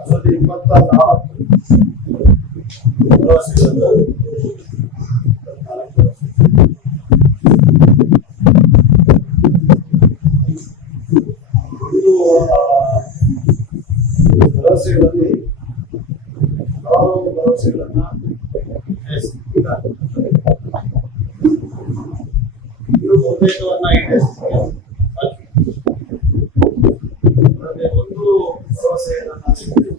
ಅಸಲಿ ಇಪ್ಪತ್ತ ನಾಲ್ಕು ಪ್ರವಾಸಿಗರು ಇದು ಭರವಸೆಗಳಲ್ಲಿ ಹಲವಾರು ಭರವಸೆಗಳನ್ನ ಹೋಗ್ಬೇಕನ್ನ ಈಡೇರಿಸಿದೆ ಒಂದು ಭರವಸೆಯನ್ನು ಹಾಕಿದ್ದೇವೆ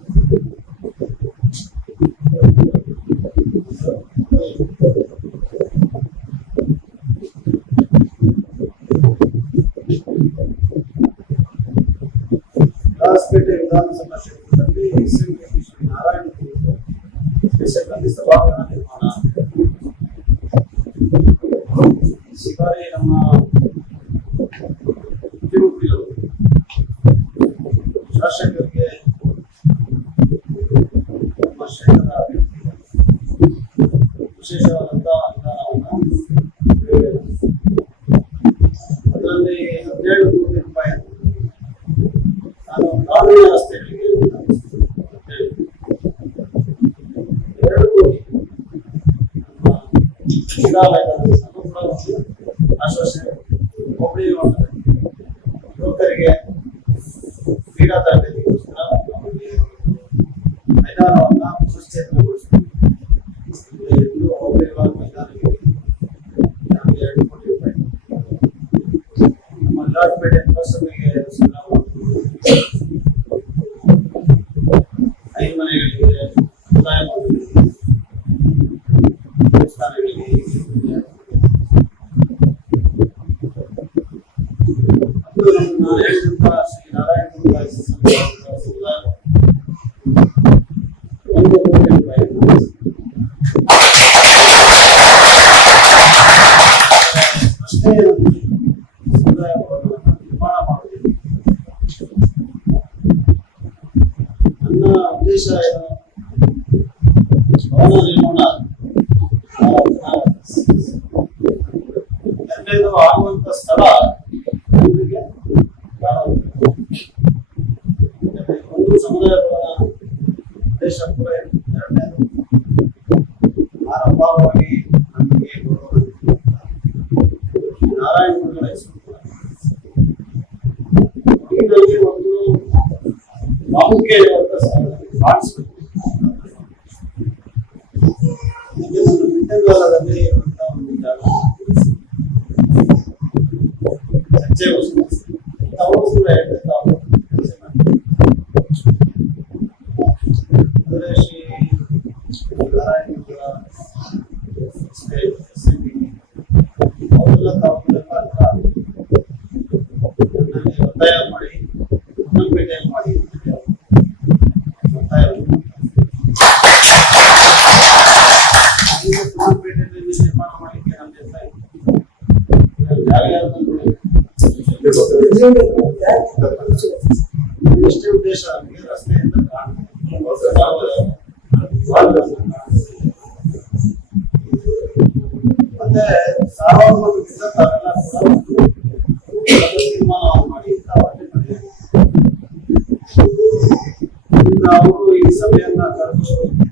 ಹೊಸಪೇಟೆ ವಿಧಾನಸಭಾ ಕ್ಷೇತ್ರದಲ್ಲಿ ನಾರಾಯಣ ಸಭಾಂಗಣ ನಿರ್ಮಾಣ ನಮ್ಮ ಮುಖ್ಯಮಂತ್ರಿಗಳು ಶಾಸಕರಿಗೆ ನಮ್ಮ ಕ್ಷೇತ್ರದ ವಿಶೇಷವಾದಂತಹ ಅನುದಾನವನ್ನು ಅದು ಆಗುವಂತ ಸ್ಥಳ ಒಂದು ಸಮುದಾಯ ದೇಶ ಕೂಡ ಎರಡನೇದು ಆರಂಭವಾಗಿ ನಮಗೆ ನಾರಾಯಣಗಳ ಹೆಸರು ಕೊಡಗಿನಲ್ಲಿ ಒಂದು ನಂಬಿಕೆ ಇರುವಂತ ಕಾಣಿಸ್ಬೇಕು ಮಿಟ್ಟದಲ್ಲಿ ಎಷ್ಟು ಉದ್ದೇಶ ರಸ್ತೆಯಿಂದ ಮತ್ತೆ ಮಾಡಿ ಈ ಸಭೆಯನ್ನ ಕರೆದು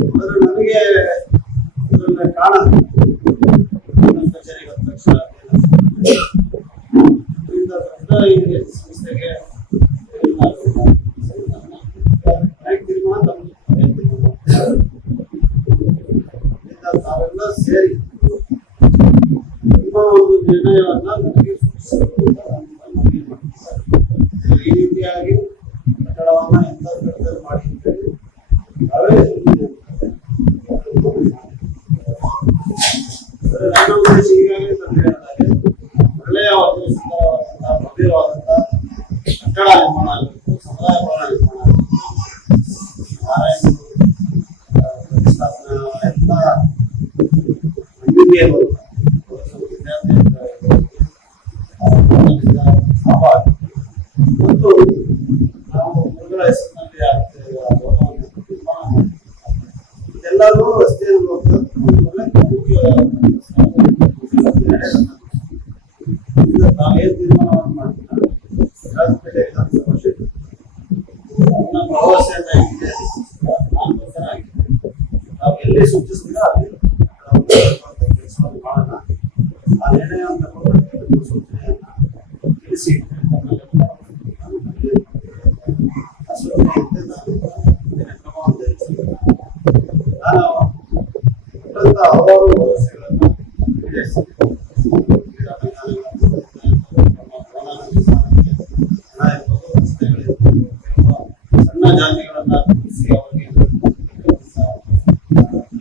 ನನಗೆ ಇದನ್ನ ಕಾಣ ತಕ್ಷಣ ಇದರಿಂದ ದೊಡ್ಡ ಹಿಂಗೆ ಸಂಸ್ಥೆಗೆ ತಾವೆಲ್ಲ ಸೇರಿ ನಿಮ್ಮ ಒಂದು ನಿರ್ಣಯವನ್ನ ನನಗೆ ಈ ರೀತಿಯಾಗಿ ಕಟ್ಟಡವನ್ನ ಎಂತ ಕಟ್ಟದಲ್ಲಿ ಮಾಡಿ ಆದರೆ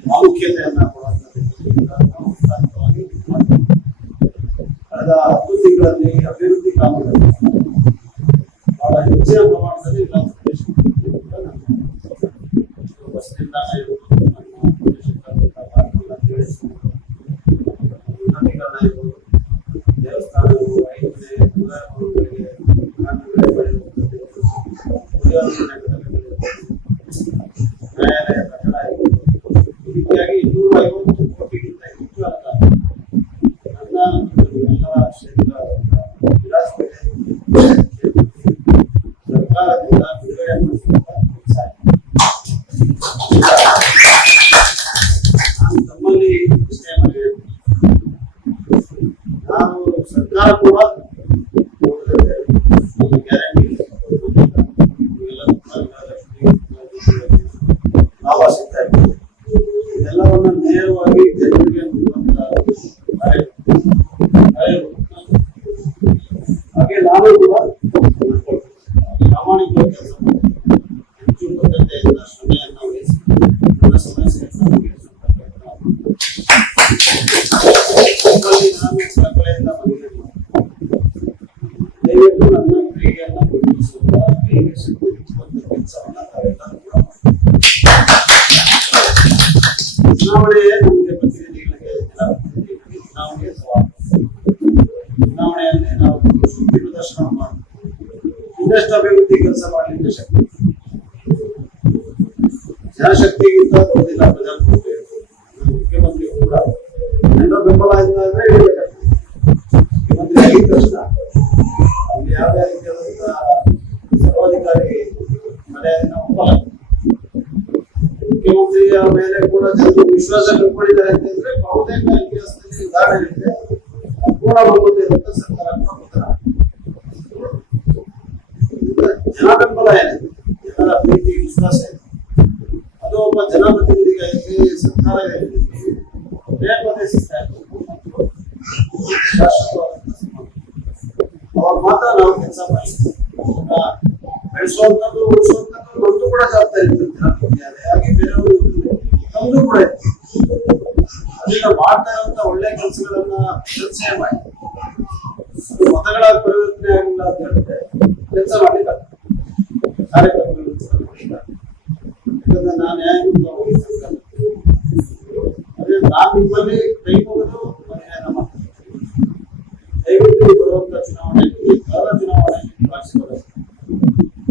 ಪ್ರಾಮುಖ್ಯತೆಯನ್ನ ಮಾಡ್ತೀವಿ. ಕಳೆದ ಹತ್ತು ತಿಂಗಳಲ್ಲಿ ಅಭಿವೃದ್ಧಿ ಕಾಮಗಾರಿ ಬಹಳ ಹೆಚ್ಚಿನ ಪ್ರಮಾಣದಲ್ಲಿ ಬಸ್ ನಿಲ್ದಾಣ ಇರ್ಬೋದು ನಮ್ಮ ಉನ್ನತೀಕರಣ ಇರ್ಬೋದು ದೇವಸ್ಥಾನಗಳು ಐದು ಸಮುದಾಯ 是，那我 ಇನ್ನಷ್ಟು ಅಭಿವೃದ್ಧಿ ಕೆಲಸ ಮಾಡಲಿಕ್ಕೆ ಶಕ್ತಿ ಜನಶಕ್ತಿಗಿಂತ ದೊಡ್ಡದಿಲ್ಲ ಪ್ರಜಾಪ್ರಭುತ್ವ ಇರ್ಬೋದು. ಮುಖ್ಯಮಂತ್ರಿ ಕೂಡ ಜನರ ಬೆಂಬಲ ಇಲ್ಲ ಅಂದ್ರೆ ಹಿಡಿಬೇಕಾಗ್ತದೆ ಮುಖ್ಯಮಂತ್ರಿ ಆಗಿದ ತಕ್ಷಣ ಅಲ್ಲಿ ಯಾವುದೇ ರೀತಿಯಾದಂತಹ ಸರ್ವಾಧಿಕಾರಿ ಮರ್ಯಾದೆನ ಒಪ್ಪಲ್ಲ ಮುಖ್ಯಮಂತ್ರಿಯ ಮೇಲೆ ಕೂಡ ಜನರು ವಿಶ್ವಾಸ ಕಳ್ಕೊಂಡಿದ್ದಾರೆ ಅಂತಂದ್ರೆ ಬಹುತೇಕ ಇತಿಹಾಸದಲ್ಲಿ ಉದಾಹರಣೆ ಇದೆ ಪೂರ್ಣ ಬಹುಮತ ಇರುವಂತ ಸರ್ಕಾರ ಜನ ಬೆಂಬಲ ಏನಿದೆ ಜನರ ಪ್ರೀತಿ, ವಿಶ್ವಾಸ ಇದೆ. ಅದು ಒಬ್ಬ ಜನಪ್ರತಿನಿಧಿಗಾಗಿ ಸರ್ಕಾರ ಪದೇ ಇದೆ. ಅವ್ರ ಮಾತ್ರ ನಾವು ಕೆಲಸ ಮಾಡ್ತೀವಿ ಬೆಳೆಸುವಂಥದ್ದು, ಉಳಿಸುವಂಥದ್ದು ನಮ್ದು ಕೂಡ ಜವಾಬ್ದಾರಿ ಹಾಗೆ ಬೇರೆಯವರು ನಮ್ದು ಕೂಡ ಇತ್ತು ಅದನ್ನ ಮಾಡ್ತಾ ಇರುವಂತ ಒಳ್ಳೆ ಕೆಲಸಗಳನ್ನ ಪ್ರಶಂಸೆ ಮಾಡಿ. ಮತಗಳ ಪರಿವರ್ತನೆ ಆಗಿಲ್ಲ ಅಂತ ಹೇಳಿದ್ರೆ ಕೆಲಸ ಮಾಡ್ಲಿಕ್ಕೆ ನಾನು ನ್ಯಾಯಯುತ ಹೋಗಿ ಸರ್ಕಾರ ಅದೇ ನಾನು ನಿಮ್ಮಲ್ಲಿ ಕೈ ಮುಗಿದು ಮನೆಯನ್ನ ಮಾಡ್ತೀನಿ ದಯವಿಟ್ಟು ಈ ಬರುವಂತ ಚುನಾವಣೆಯಲ್ಲಿ ಕಳೆದ ಚುನಾವಣೆಯಲ್ಲಿ ಭಾಗಿಸಿಕೊಳ್ಳಬೇಕು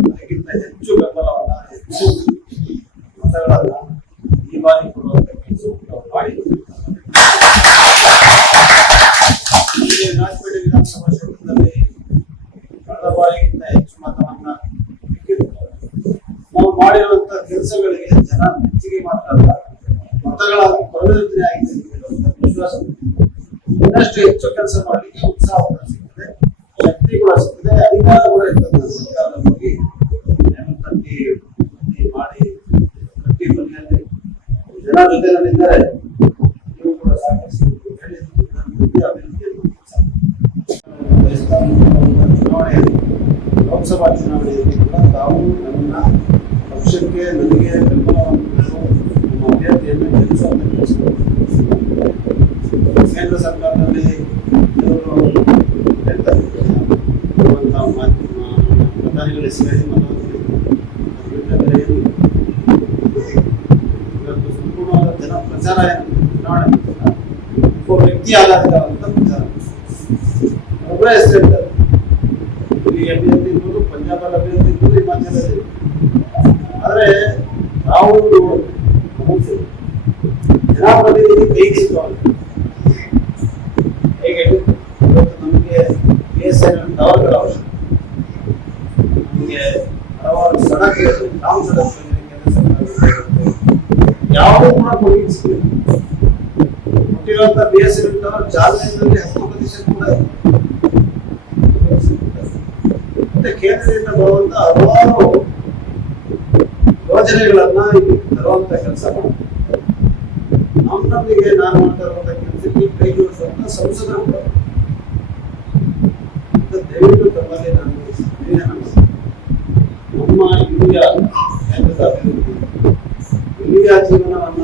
ಅದಕ್ಕಿಂತ ಹೆಚ್ಚು ಬೆಂಬಲವನ್ನ ಹೆಚ್ಚು ಕೂಡ ಸಿಗ್ತದೆ ಅಧಿಕಾರ ಕೂಡ ಇರ್ತದೆ ಸರ್ಕಾರದ ಹೋಗಿ ನೇಮ ತಟ್ಟಿ ಈ ಮಾಡಿ ಕಟ್ಟಿ ಮನೆಯಲ್ಲಿ ಜನ ಜೊತೆಯಲ್ಲಿದ್ದರೆ ನೀವು ಕೂಡ ಸಾಕಷ್ಟು ಹೇಳಿ ಅಭಿವೃದ್ಧಿ ಅಭಿವೃದ್ಧಿಯನ್ನು ಕೆಲಸ ಮಾಡಿ. ದೇವಸ್ಥಾನದ ಚುನಾವಣೆಯಲ್ಲಿ ಲೋಕಸಭಾ ಚುನಾವಣೆಯಲ್ಲಿ ಕೂಡ ತಾವು ನನ್ನ ಪಕ್ಷಕ್ಕೆ ನನಗೆ ಬೆಂಬಲವನ್ನು ಕೊಟ್ಟು ನಮ್ಮ ಅಭ್ಯರ್ಥಿಯನ್ನು ಗೆಲ್ಲಿಸುವಂತ ಕೆಲಸ ಕೇಂದ್ರ ಸರ್ಕಾರದಲ್ಲಿ ಅದು ಬಿಟ್ಟರೆ ಬೇರೆ ಇವತ್ತು ಸಂಪೂರ್ಣವಾದ ಜನ ಪ್ರಚಾರ ವ್ಯಕ್ತಿ ಆಧಾರಿತವಾದಂಥ ಪ್ರಚಾರ ಒಬ್ಬರೇ ಇಲ್ಲಿ ಆದರೆ ನಾವು ಜನಪ್ರತಿನಿಧಿ ಹೇಗೆ ಇವತ್ತು ನಮಗೆ ಬಿ ಎಸ್ ಎನ್ ಟವರ್ಗಳ ಅವಶ್ಯಕ ನಮಗೆ ಯಾವುದೂ ಕೂಡ ಕೊಡುಗೆ ಕೊಟ್ಟಿರುವಂತ ಬಿ ಎಸ್ ಎನ್ ಚಾಲನೆಯಲ್ಲಿ ಹತ್ತು ಪ್ರತಿಶತ ಕೂಡ. ಮತ್ತೆ ಕೇಂದ್ರದಿಂದ ಬರುವಂತ ಹಲವಾರು ಯೋಜನೆಗಳನ್ನ ಇಲ್ಲಿ ತರುವಂತ ಕೆಲಸ ನಮ್ಮೊಂದಿಗೆ ನಾನು ಮಾಡ್ತಾ ಕೆಲಸಕ್ಕೆ ಕೈ ಜೋಡಿಸುವಂತ ಸಂಸದರು ದಯವಿಟ್ಟು ತಮ್ಮಲ್ಲಿ ನಾನು ನಮ್ಮ ಹಿರಿಯ ಕೇಂದ್ರದ ಅಭಿವೃದ್ಧಿ ಹಿರಿಯ ಜೀವನವನ್ನ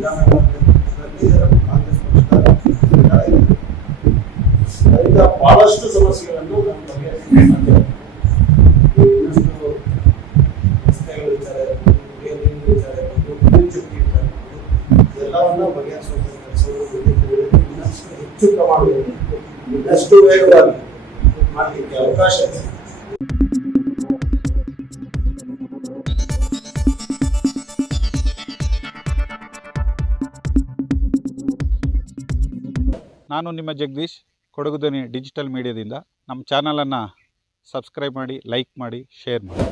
Gracias. ಬಹಳಷ್ಟು ಸಮಸ್ಯೆಗಳನ್ನು ಹೆಚ್ಚು ಪ್ರಮಾಣದಲ್ಲಿ ಅವಕಾಶ ನಾನು ನಿಮ್ಮ ಜಗದೀಶ್. ಕೊಡಗು ಧ್ವನಿ ಡಿಜಿಟಲ್ ಮೀಡಿಯಾದಿಂದ ನಮ್ಮ ಚಾನಲನ್ನು ಸಬ್ಸ್ಕ್ರೈಬ್ ಮಾಡಿ ಲೈಕ್ ಮಾಡಿ ಶೇರ್ ಮಾಡಿ.